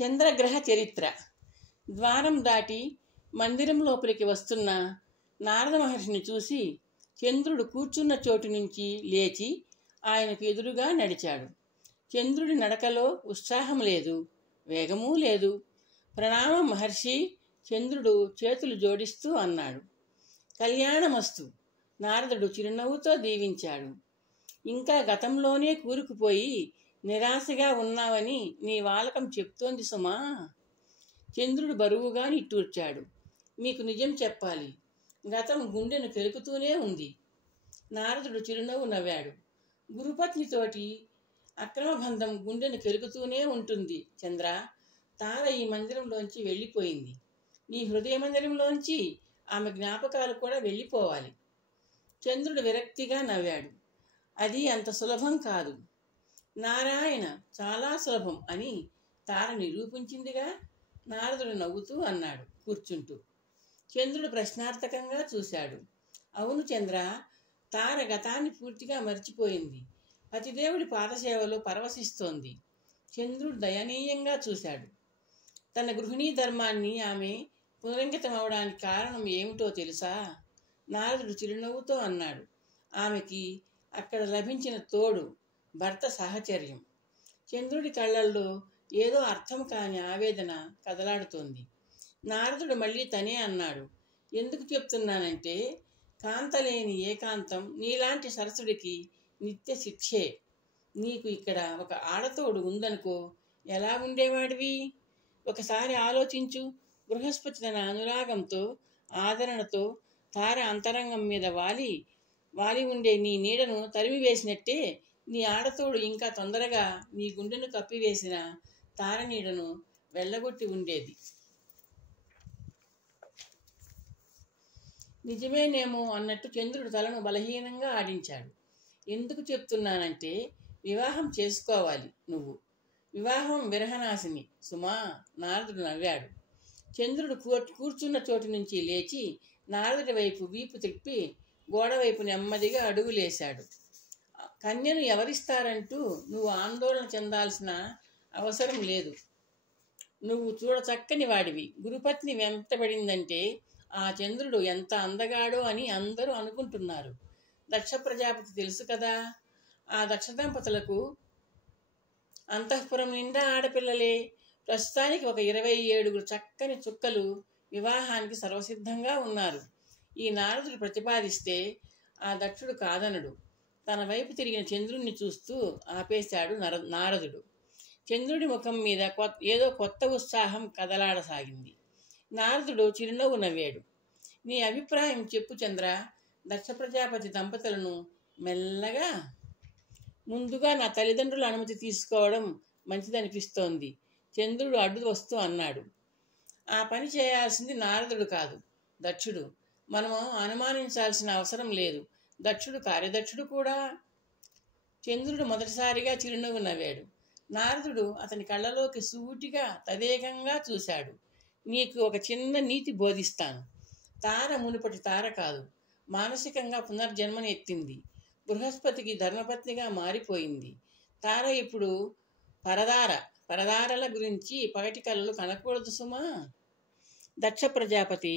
చంద్రగ్రహ చరిత్ర. ద్వారం దాటి మందిరం లోపలికి వస్తున్న నారద మహర్షిని చూసి చంద్రుడు కూర్చున్న చోటు నుంచి లేచి ఆయనకు ఎదురుగా నడిచాడు. చంద్రుడి నడకలో ఉత్సాహం లేదు, వేగమూ లేదు. ప్రణామం మహర్షి. చంద్రుడు చేతులు జోడిస్తూ అన్నాడు. కళ్యాణమస్తు. నారదుడు చిరునవ్వుతో దీవించాడు. ఇంకా గతంలోనే కూరుకుపోయి నిరాశగా ఉన్నావని నీ వాలకం చెప్తోంది సుమా. చంద్రుడు బరువుగా నిట్టూర్చాడు. మీకు నిజం చెప్పాలి, గతం గుండెను పెరుకుతూనే ఉంది. నారదుడు చిరునవ్వు నవ్వాడు. గురుపత్నితోటి అక్రమబంధం గుండెను పెరుగుతూనే ఉంటుంది చంద్ర. తార ఈ మందిరంలోంచి వెళ్ళిపోయింది. నీ హృదయ మందిరంలోంచి ఆమె జ్ఞాపకాలు కూడా వెళ్ళిపోవాలి. చంద్రుడు విరక్తిగా నవ్వాడు. అది అంత సులభం కాదు నారాయణ, చాలా సులభం అని తార నిరూపించిందిగా. నారదుడు నవ్వుతూ అన్నాడు కూర్చుంటూ. చంద్రుడు ప్రశ్నార్థకంగా చూశాడు. అవును చంద్ర, తార గతాన్ని పూర్తిగా మర్చిపోయింది. పతిదేవుడి పాదసేవలో పరవశిస్తోంది. చంద్రుడు దయనీయంగా చూశాడు. తన గృహిణీ ధర్మాన్ని ఆమె పునరంకితమవడానికి కారణం ఏమిటో తెలుసా? నారదుడు చిరునవ్వుతో అన్నాడు. ఆమెకి అక్కడ లభించిన తోడు, భర్త సాహచర్యం. చంద్రుడి కళ్ళల్లో ఏదో అర్థం కాని ఆవేదన కదలాడుతోంది. నారదుడు మళ్ళీ తనే అన్నాడు. ఎందుకు చెప్తున్నానంటే, కాంతలేని ఏకాంతం నీలాంటి సరసుడికి నిత్య శిక్షే. నీకు ఇక్కడ ఒక ఆడతోడు ఉందనుకో, ఎలా ఉండేవాడివి? ఒకసారి ఆలోచించు. బృహస్పతి తన అనురాగంతో, ఆదరణతో తార అంతరంగం మీద వాలి ఉండే నీ నీడను తరిమివేసినట్టే నీ ఆడతోడు ఇంకా తొందరగా నీ గుండెను కప్పివేసిన తార నీడను వెళ్ళగొట్టి ఉండేది. నిజమేనేమో అన్నట్టు చంద్రుడు తలను బలహీనంగా ఆడించాడు. ఎందుకు చెప్తున్నానంటే, వివాహం చేసుకోవాలి నువ్వు. వివాహం విరహనాశిని సుమా. నారదుడు నవ్వాడు. చంద్రుడు కూర్చున్న చోటు నుంచి లేచి నారదుడి వైపు వీపు తిప్పి గోడవైపు నెమ్మదిగా అడుగులేశాడు. కన్యను ఎవరిస్తారంటూ నువ్వు ఆందోళన చెందాల్సిన అవసరం లేదు. నువ్వు చూడచక్కని వాడివి. గురుపత్ని వెంటబడిందంటే ఆ చంద్రుడు ఎంత అందగాడో అని అందరూ అనుకుంటున్నారు. దక్ష ప్రజాపతి తెలుసు కదా. ఆ దక్ష దంపతులకు అంతఃపురం నిండా ఆడపిల్లలే. ప్రస్తుతానికి ఒక 27 చక్కని చుక్కలు వివాహానికి సర్వసిద్ధంగా ఉన్నారు. ఈ నారదుడు ప్రతిపాదిస్తే ఆ దక్షుడు కాదనడు. తన వైపు తిరిగిన చంద్రుణ్ణి చూస్తూ ఆపేశాడు నారదుడు. చంద్రుడి ముఖం మీద ఏదో కొత్త ఉత్సాహం కదలాడసాగింది. నారదుడు చిరునవ్వు నవ్వాడు. నీ అభిప్రాయం చెప్పు చంద్ర. దక్ష ప్రజాపతి దంపతులను మెల్లగా ముందుగా నా తల్లిదండ్రుల అనుమతి తీసుకోవడం మంచిదనిపిస్తోంది. చంద్రుడు అడ్డు వస్తూ అన్నాడు. ఆ పని చేయాల్సింది నారదుడు కాదు, దక్షుడు. మనము అనుమానించాల్సిన అవసరం లేదు. దక్షుడు కార్యదక్షుడు కూడా. చంద్రుడు మొదటిసారిగా చిరునవ్వు నవ్వాడు. నారదుడు అతని కళ్ళలోకి సూటిగా తదేకంగా చూశాడు. నీకు ఒక చిన్న నీతి బోధిస్తాను. తార మునుపటి తార కాదు, మానసికంగా పునర్జన్మని ఎత్తింది. బృహస్పతికి ధర్మపత్నిగా మారిపోయింది. తార ఇప్పుడు పరదారల గురించి పగటి కలలు కనకూడదు సుమా. దక్ష ప్రజాపతి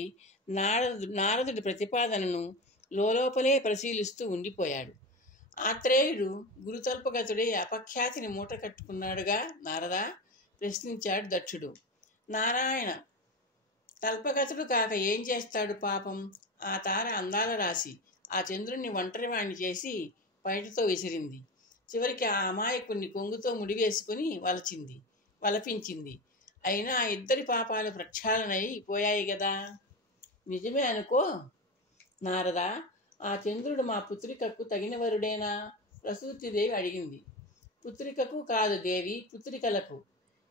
నారదుడి ప్రతిపాదనను లోపలే పరిశీలిస్తూ ఉండిపోయాడు. ఆత్రేయుడు గురుతల్పగతుడే అపఖ్యాతిని మూట కట్టుకున్నాడుగా నారదా? ప్రశ్నించాడు దక్షుడు. నారాయణ, తల్పగతుడు కాక ఏం చేస్తాడు పాపం. ఆ తార అందాల రాశి. ఆ చంద్రుణ్ణి ఒంటరివాణ్ణి చేసి పైటతో విసిరింది. చివరికి ఆ అమాయకుణ్ణి కొంగుతో ముడివేసుకుని వలపించింది. అయినా ఆ ఇద్దరి పాపాలు ప్రక్షాళనై పోయాయి గదా. నిజమే అనుకో నారదా. ఆ చంద్రుడు మా పుత్రికకు తగిన వరుడేనా? ప్రసూతిదేవి అడిగింది. పుత్రికకు కాదు దేవి, పుత్రికలకు.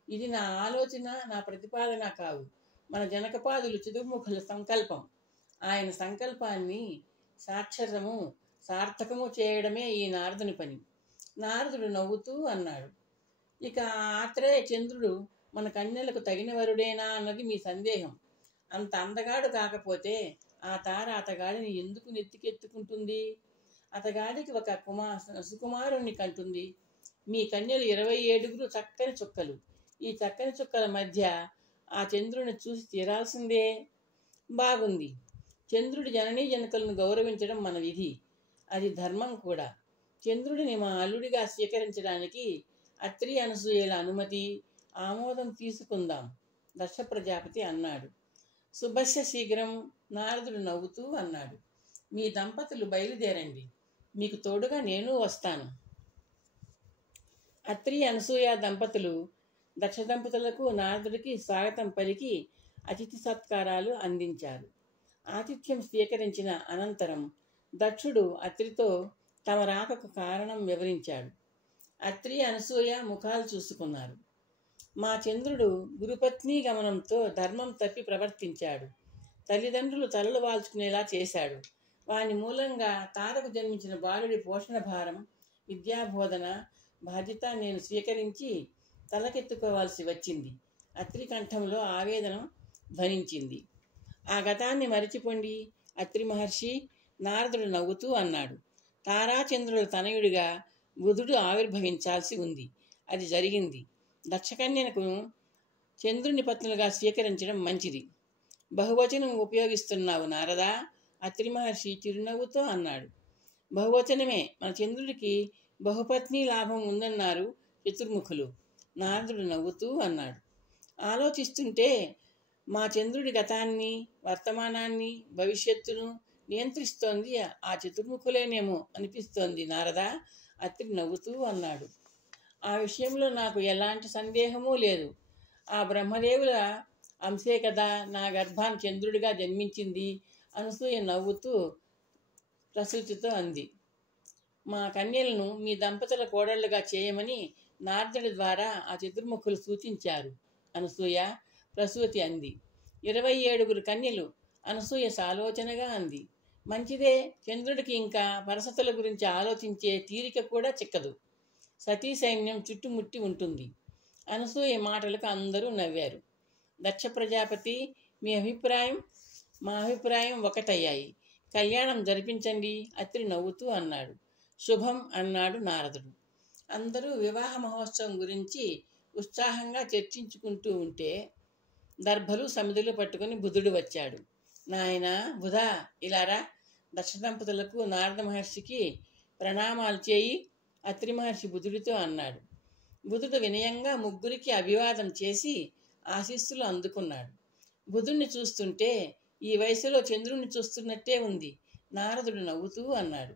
ఇది నా ఆలోచన, నా ప్రతిపాదన కావు. మన జనకపాదులు చతుర్ముఖుల సంకల్పం. ఆయన సంకల్పాన్ని సార్థకము చేయడమే ఈ నారదుని పని. నారదుడు నవ్వుతూ అన్నాడు. ఇక ఆత్రేయ చంద్రుడు మన కన్యలకు తగిన వరుడేనా అన్నది మీ సందేహం. అంత అందగాడు కాకపోతే ఆ తార అతగాడిని ఎందుకు నెత్తికెత్తుకుంటుంది? అతగాడికి ఒక సుకుమారుణ్ణి కంటుంది. మీ కన్యలు 27 చక్కని చుక్కలు. ఈ చక్కని చుక్కల మధ్య ఆ చంద్రుని చూసి తీరాల్సిందే. బాగుంది. చంద్రుడి జననీ జనకులను గౌరవించడం మన విధి, అది ధర్మం కూడా. చంద్రుడిని మా అల్లుడిగా స్వీకరించడానికి అత్రి అనసూయల అనుమతి, ఆమోదం తీసుకుందాం, దక్ష ప్రజాపతి అన్నాడు. శుభస్య శీఘ్రం, నారదుడు నవ్వుతూ అన్నాడు. మీ దంపతులు బయలుదేరండి, మీకు తోడుగా నేను వస్తాను. అత్రి అనసూయ దంపతులు దక్ష దంపతులకు నారదుడికి స్వాగతం పలికి అతిథి సత్కారాలు అందించారు. ఆతిథ్యం స్వీకరించిన అనంతరం దక్షుడు అత్రితో తమ రాకకు కారణం వివరించాడు. అత్రి అనసూయ ముఖాలు చూసుకున్నారు. మా చంద్రుడు గురుపత్ని గమనంతో ధర్మం తప్పి ప్రవర్తించాడు. తల్లిదండ్రులు తలలు వాల్చుకునేలా చేశాడు. వాని మూలంగా తారకు జన్మించిన బాలుడి పోషణ భారం, విద్యాబోధన బాధ్యత నేను స్వీకరించి తలకెత్తుకోవాల్సి వచ్చింది. అత్రి కంఠంలో ఆవేదన ధ్వనించింది. ఆ గతాన్ని మరిచిపోండి అత్రి మహర్షి, నారదుడు నవ్వుతూ అన్నాడు. తారాచంద్రుల తనయుడిగా బుధుడు ఆవిర్భవించాల్సి ఉంది. అది జరిగింది. దక్షకన్యకు చంద్రుని పత్నులుగా స్వీకరించడం మంచిది. బహువచనం ఉపయోగిస్తున్నావు నారదా, అత్రి మహర్షి చిరునవ్వుతో అన్నాడు. బహువచనమే, మన చంద్రుడికి బహుపత్ని లాభం ఉందన్నారు చతుర్ముఖులు, నారదుడు నవ్వుతూ అన్నాడు. ఆలోచిస్తుంటే మా చంద్రుడి గతాన్ని, వర్తమానాన్ని, భవిష్యత్తును నియంత్రిస్తోంది ఆ చతుర్ముఖులేనేమో అనిపిస్తోంది నారదా, అత్రి నవ్వుతూ అన్నాడు. ఆ విషయంలో నాకు ఎలాంటి సందేహమూ లేదు. ఆ బ్రహ్మదేవుల అంశే కదా నా గర్భాన్ని చంద్రుడిగా జన్మించింది, అనసూయ నవ్వుతూ ప్రసూతితో అంది. మా కన్యలను మీ దంపతుల కోడళ్లుగా చేయమని నారదుడి ద్వారా ఆ చతుర్ముఖులు సూచించారు, అనసూయ, ప్రసూతి అంది. 27 కన్యలు, అనసూయ సాలోచనగా అంది. మంచిదే, చంద్రుడికి ఇంకా పరసతుల గురించి ఆలోచించే తీరిక కూడా చిక్కదు. సతీ సైన్యం చుట్టుముట్టి ఉంటుంది. అనసూయ మాటలకు అందరూ నవ్వారు. దక్ష ప్రజాపతి, మీ అభిప్రాయం మా అభిప్రాయం ఒకటయ్యాయి. కళ్యాణం జరిపించండి, అత్రి నవ్వుతూ అన్నాడు. శుభం అన్నాడు నారదుడు. అందరూ వివాహ మహోత్సవం గురించి ఉత్సాహంగా చర్చించుకుంటూ ఉంటే దర్భలు సమిధులు పట్టుకుని బుధుడు వచ్చాడు. నాయనా బుధా, ఇలారా, దక్ష దంపతులకు నారద మహర్షికి ప్రణామాలు చేయి, అత్రి మహర్షి బుధుడితో అన్నాడు. బుధుడు వినయంగా ముగ్గురికి అభివాదం చేసి ఆశీస్సులు అందుకున్నాడు. బుధుణ్ణి చూస్తుంటే ఈ వయసులో చంద్రుణ్ణి చూస్తున్నట్టే ఉంది, నారదుడు నవ్వుతూ అన్నాడు.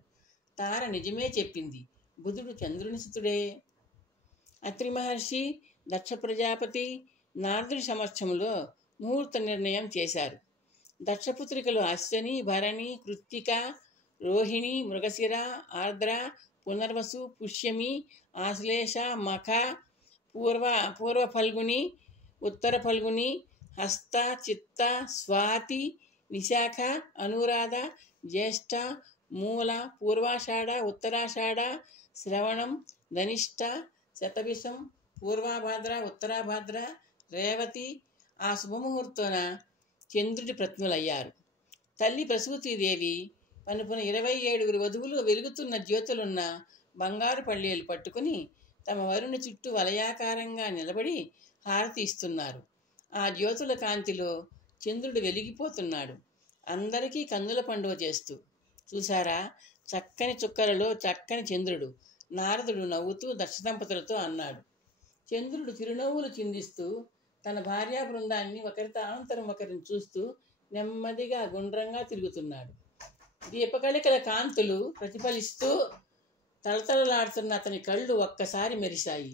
తార నిజమే చెప్పింది, బుధుడు చంద్రుని సుతుడే. అత్రి మహర్షి, దక్ష ప్రజాపతి నారదుడి సమక్షంలో ముహూర్త నిర్ణయం చేశారు. దక్షపుత్రికలు అశ్వని, భరణి, కృత్తిక, రోహిణి, మృగశిర, ఆర్ద్ర, పునర్వసు, పుష్యమి, ఆశ్లేష, మఖ, పూర్వ ఫల్గుని, ఉత్తర ఫల్గుని, హస్త, చిత్త, స్వాతి, విశాఖ, అనురాధ, జ్యేష్ఠ, మూల, పూర్వాషాఢ, ఉత్తరాషాఢ, శ్రవణం, ధనిష్ట, శతభిషం, పూర్వాభాద్ర, ఉత్తరాభాద్ర, రేవతి ఆ శుభముహూర్తాన చంద్రుడి పత్నులయ్యారు. తల్లి ప్రసూతీదేవి పనుపున 27 వధువులు వెలుగుతున్న జ్యోతులున్న బంగారు పళ్ళేలు పట్టుకుని తమ వరుని చుట్టూ వలయాకారంగా నిలబడి హారతి ఇస్తున్నారు. ఆ జ్యోతుల కాంతిలో చంద్రుడు వెలిగిపోతున్నాడు, అందరికీ కన్నుల పండుగ చేస్తూ. చూశారా, చక్కని చుక్కలలో చక్కని చంద్రుడు, నారదుడు నవ్వుతూ దక్ష దంపతులతో అన్నాడు. చంద్రుడు చిరునవ్వులు చిందిస్తూ తన భార్యా బృందాన్ని ఒకరితో అనంతరం ఒకరిని చూస్తూ నెమ్మదిగా గుండ్రంగా తిరుగుతున్నాడు. దీపకళికల కాంతులు ప్రతిఫలిస్తూ తలతలలాడుతున్న అతని కళ్ళు ఒక్కసారి మెరిశాయి.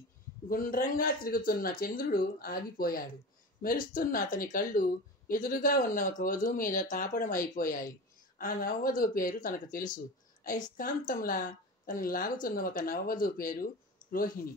గుండ్రంగా తిరుగుతున్న చంద్రుడు ఆగిపోయాడు. మెరుస్తున్న అతని కళ్ళు ఎదురుగా ఉన్న ఒక వధువు మీద తాపడం అయిపోయాయి. ఆ నవవధువు పేరు తనకు తెలుసు. అయస్కాంతంలా తనను లాగుతున్న ఒక నవవధువు పేరు రోహిణి.